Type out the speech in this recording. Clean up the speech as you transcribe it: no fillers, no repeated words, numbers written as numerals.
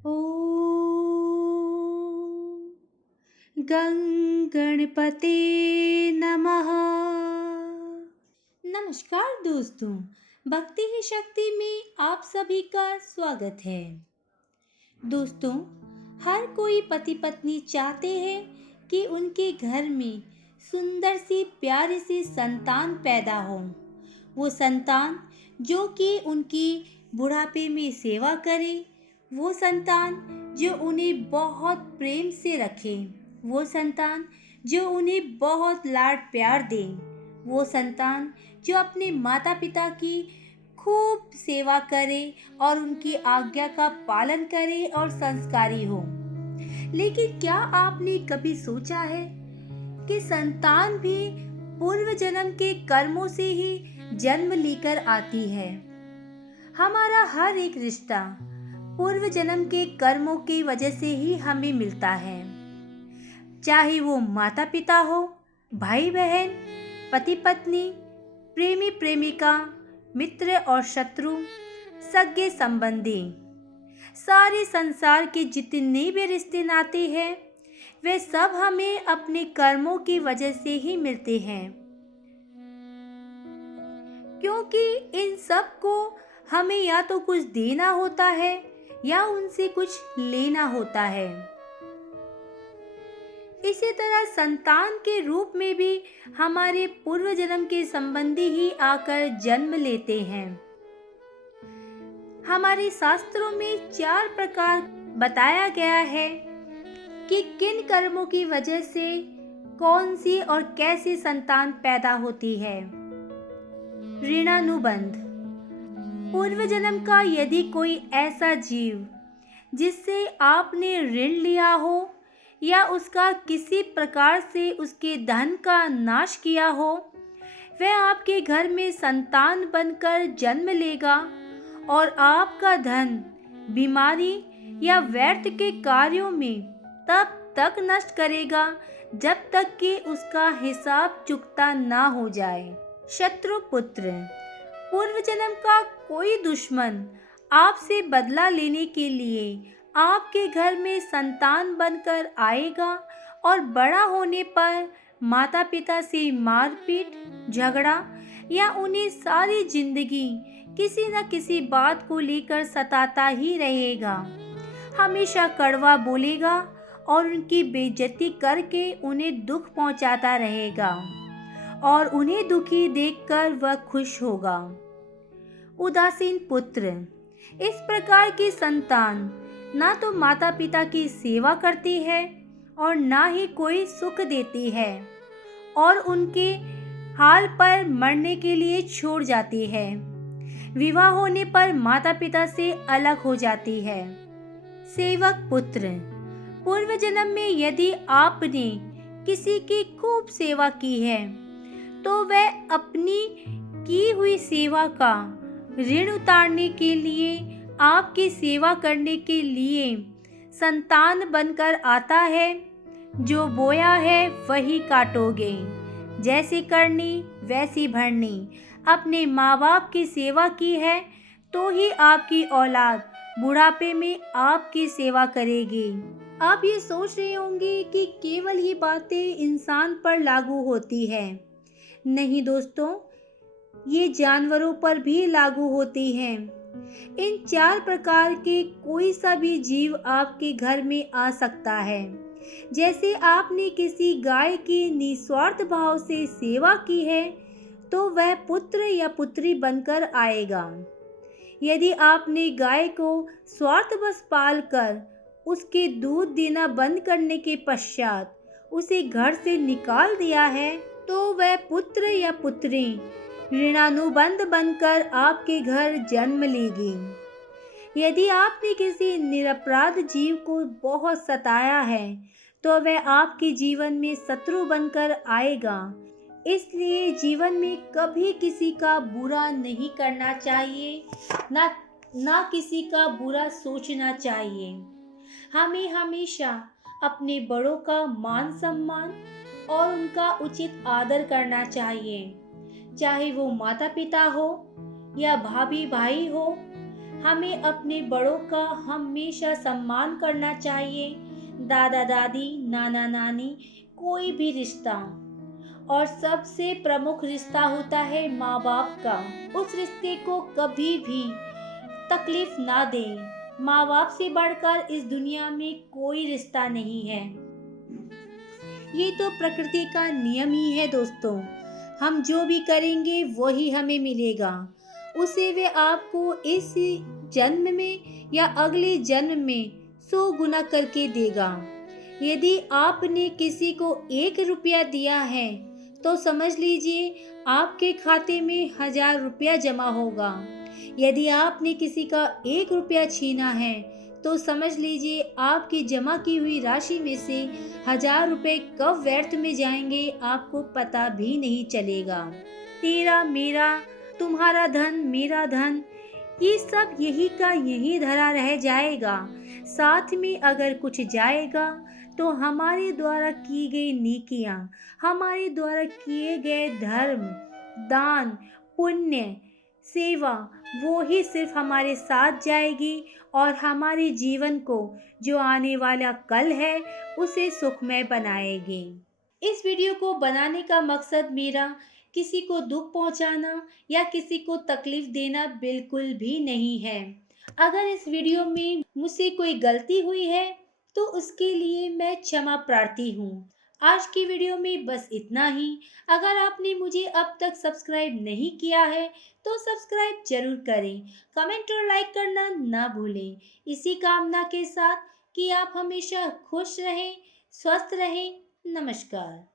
ॐ गं गणपते नमः। नमस्कार दोस्तों, भक्ति ही शक्ति में आप सभी का स्वागत है। दोस्तों, हर कोई पति पत्नी चाहते हैं कि उनके घर में सुंदर सी प्यारी सी संतान पैदा हो। वो संतान जो कि उनकी बुढ़ापे में सेवा करे, वो संतान जो उन्हें बहुत प्रेम से रखे, वो संतान जो उन्हें बहुत लाड प्यार दे, वो संतान जो अपने माता पिता की खूब सेवा करे और उनकी आज्ञा का पालन करे और संस्कारी हो। लेकिन क्या आपने कभी सोचा है कि संतान भी पूर्व जन्म के कर्मों से ही जन्म लेकर आती है। हमारा हर एक रिश्ता पूर्व जन्म के कर्मों की वजह से ही हमें मिलता है, चाहे वो माता पिता हो, भाई बहन, पति पत्नी, प्रेमी प्रेमिका, मित्र और शत्रु, सगे संबंधी। सारे संसार के जितने भी रिश्ते नाते हैं, वे सब हमें अपने कर्मों की वजह से ही मिलते हैं, क्योंकि इन सब को हमें या तो कुछ देना होता है या उनसे कुछ लेना होता है। इसी तरह संतान के रूप में भी हमारे पूर्व जन्म के संबंधी ही आकर जन्म लेते हैं। हमारे शास्त्रों में 4 प्रकार बताया गया है कि किन कर्मों की वजह से कौन सी और कैसी संतान पैदा होती है। ऋणानुबंध, पूर्व जन्म का यदि कोई ऐसा जीव जिससे आपने ऋण लिया हो या उसका किसी प्रकार से उसके धन का नाश किया हो, वह आपके घर में संतान बनकर जन्म लेगा और आपका धन बीमारी या व्यर्थ के कार्यों में तब तक नष्ट करेगा जब तक कि उसका हिसाब चुकता ना हो जाए। शत्रु पुत्र, पूर्व जन्म का कोई दुश्मन आपसे बदला लेने के लिए आपके घर में संतान बनकर आएगा और बड़ा होने पर माता पिता से मारपीट, झगड़ा या उन्हें सारी जिंदगी किसी न किसी बात को लेकर सताता ही रहेगा। हमेशा कड़वा बोलेगा और उनकी बेइज्जती करके उन्हें दुख पहुंचाता रहेगा और उन्हें दुखी देखकर वह खुश होगा। उदासीन पुत्र, इस प्रकार की संतान ना तो माता पिता की सेवा करती है और ना ही कोई सुख देती है और उनके हाल पर मरने के लिए छोड़ जाती है। विवाह होने पर माता पिता से अलग हो जाती है। सेवक पुत्र, पूर्व जन्म में यदि आपने किसी की खूब सेवा की है तो वह अपनी की हुई सेवा का ऋण उतारने के लिए आपकी सेवा करने के लिए संतान बनकर आता है। जो बोया है वही काटोगे, जैसी करनी वैसी भरनी। अपने माँ बाप की सेवा की है तो ही आपकी औलाद बुढ़ापे में आपकी सेवा करेगी। आप ये सोच रहे होंगे कि केवल ये बातें इंसान पर लागू होती है। नहीं दोस्तों, ये जानवरों पर भी लागू होती हैं। इन 4 प्रकार के कोई सा भी जीव आपके घर में आ सकता है। जैसे आपने किसी गाय की निस्वार्थ भाव से सेवा की है तो वह पुत्र या पुत्री बनकर आएगा। यदि आपने गाय को स्वार्थवश पालकर उसके दूध देना बंद करने के पश्चात उसे घर से निकाल दिया है तो वह पुत्र या पुत्री ऋणानुबंध बनकर आपके घर जन्म लेगी। यदि आपने किसी निरपराध जीव को बहुत सताया है तो वह आपके जीवन में शत्रु बनकर आएगा। इसलिए जीवन में कभी किसी का बुरा नहीं करना चाहिए, ना किसी का बुरा सोचना चाहिए। हमें हमेशा अपने बड़ों का मान सम्मान और उनका उचित आदर करना चाहिए, चाहे वो माता पिता हो या भाभी भाई हो। हमें अपने बड़ों का हमेशा सम्मान करना चाहिए। दादा दादी, नाना नानी, कोई भी रिश्ता, और सबसे प्रमुख रिश्ता होता है माँ बाप का। उस रिश्ते को कभी भी तकलीफ ना दें। माँ बाप से बढ़कर इस दुनिया में कोई रिश्ता नहीं है। ये तो प्रकृति का नियम ही है दोस्तों। हम जो भी करेंगे वही हमें मिलेगा। उसे वे आपको इस जन्म में या अगले जन्म में 100 गुना करके देगा। यदि आपने किसी को 1 रुपया दिया है तो समझ लीजिए आपके खाते में 1000 रुपया जमा होगा। यदि आपने किसी का 1 रुपया छीना है तो समझ लीजिए आपकी जमा की हुई राशि में से 1000 रुपये कब व्यर्थ में जाएंगे आपको पता भी नहीं चलेगा। तेरा मेरा, तुम्हारा धन मेरा धन, ये सब यही का यही धरा रह जाएगा। साथ में अगर कुछ जाएगा तो हमारे द्वारा की गई नेकियां, हमारे द्वारा किए गए धर्म, दान, पुण्य, सेवा, वो ही सिर्फ हमारे साथ जाएगी और हमारे जीवन को, जो आने वाला कल है, उसे सुखमय बनाएगी। इस वीडियो को बनाने का मकसद मेरा किसी को दुख पहुंचाना या किसी को तकलीफ देना बिल्कुल भी नहीं है। अगर इस वीडियो में मुझसे कोई गलती हुई है तो उसके लिए मैं क्षमा प्रार्थी हूँ। आज की वीडियो में बस इतना ही। अगर आपने मुझे अब तक सब्सक्राइब नहीं किया है तो सब्सक्राइब जरूर करें। कमेंट और लाइक करना ना भूलें। इसी कामना के साथ कि आप हमेशा खुश रहें, स्वस्थ रहें। नमस्कार।